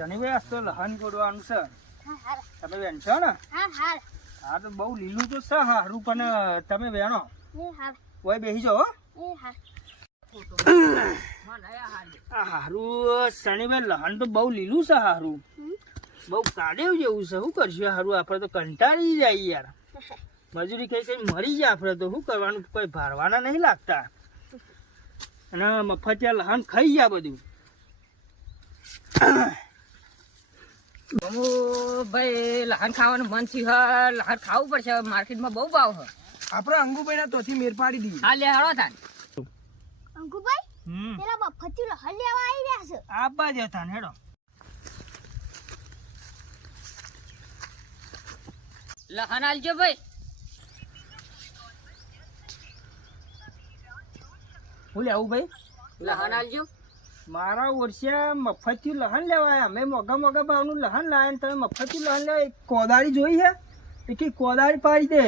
શનિભાઈ આજ તો લહન ગોડવાનું છે. તમે વેણશો ને? હા તો બહુ લીલું તો છે હારું, પણ તમે વેણો ઓય બેસી જાઓ. હારું શનિભાઈ લહન તો બહુ લીલું છે હારું, બહુ કાઢેવ જેવું છે. શું કરશું હારું? આપણે તો કંટાળી જાય યાર, મજૂરી કઈ કઈ મરી જાય. આપણે તો શું કરવાનું, કોઈ ભારવાના નહીં લાગતા, અને મફતિયા લહન ખાઈ ગયા બધું. ભાઈ લહન ખાવાનું મન થયું, લહન ખાવું પડશે. માર્કેટમાં બહુ ભાવ છે. આપણે અંગુભાઈ ના તોથી મેર પાડી દઈએ. હા લે હાલો તાન. અંકુભાઈ પેલા બફતી લહન લેવા આવી રહ્યા છે. આબા જતા ને હેડો. લહન આલજો ભાઈ. હું લેવું ભાઈ? લહન આલજો. મારા વર્ષે મફતથી લહન લેવાયા. મેં મોગા ભાવનું લહન લાયા ને તમે મફતથી લહન લેવા. કોદાળી જોઈ છે? એ કે કોદાળી પાડી દે.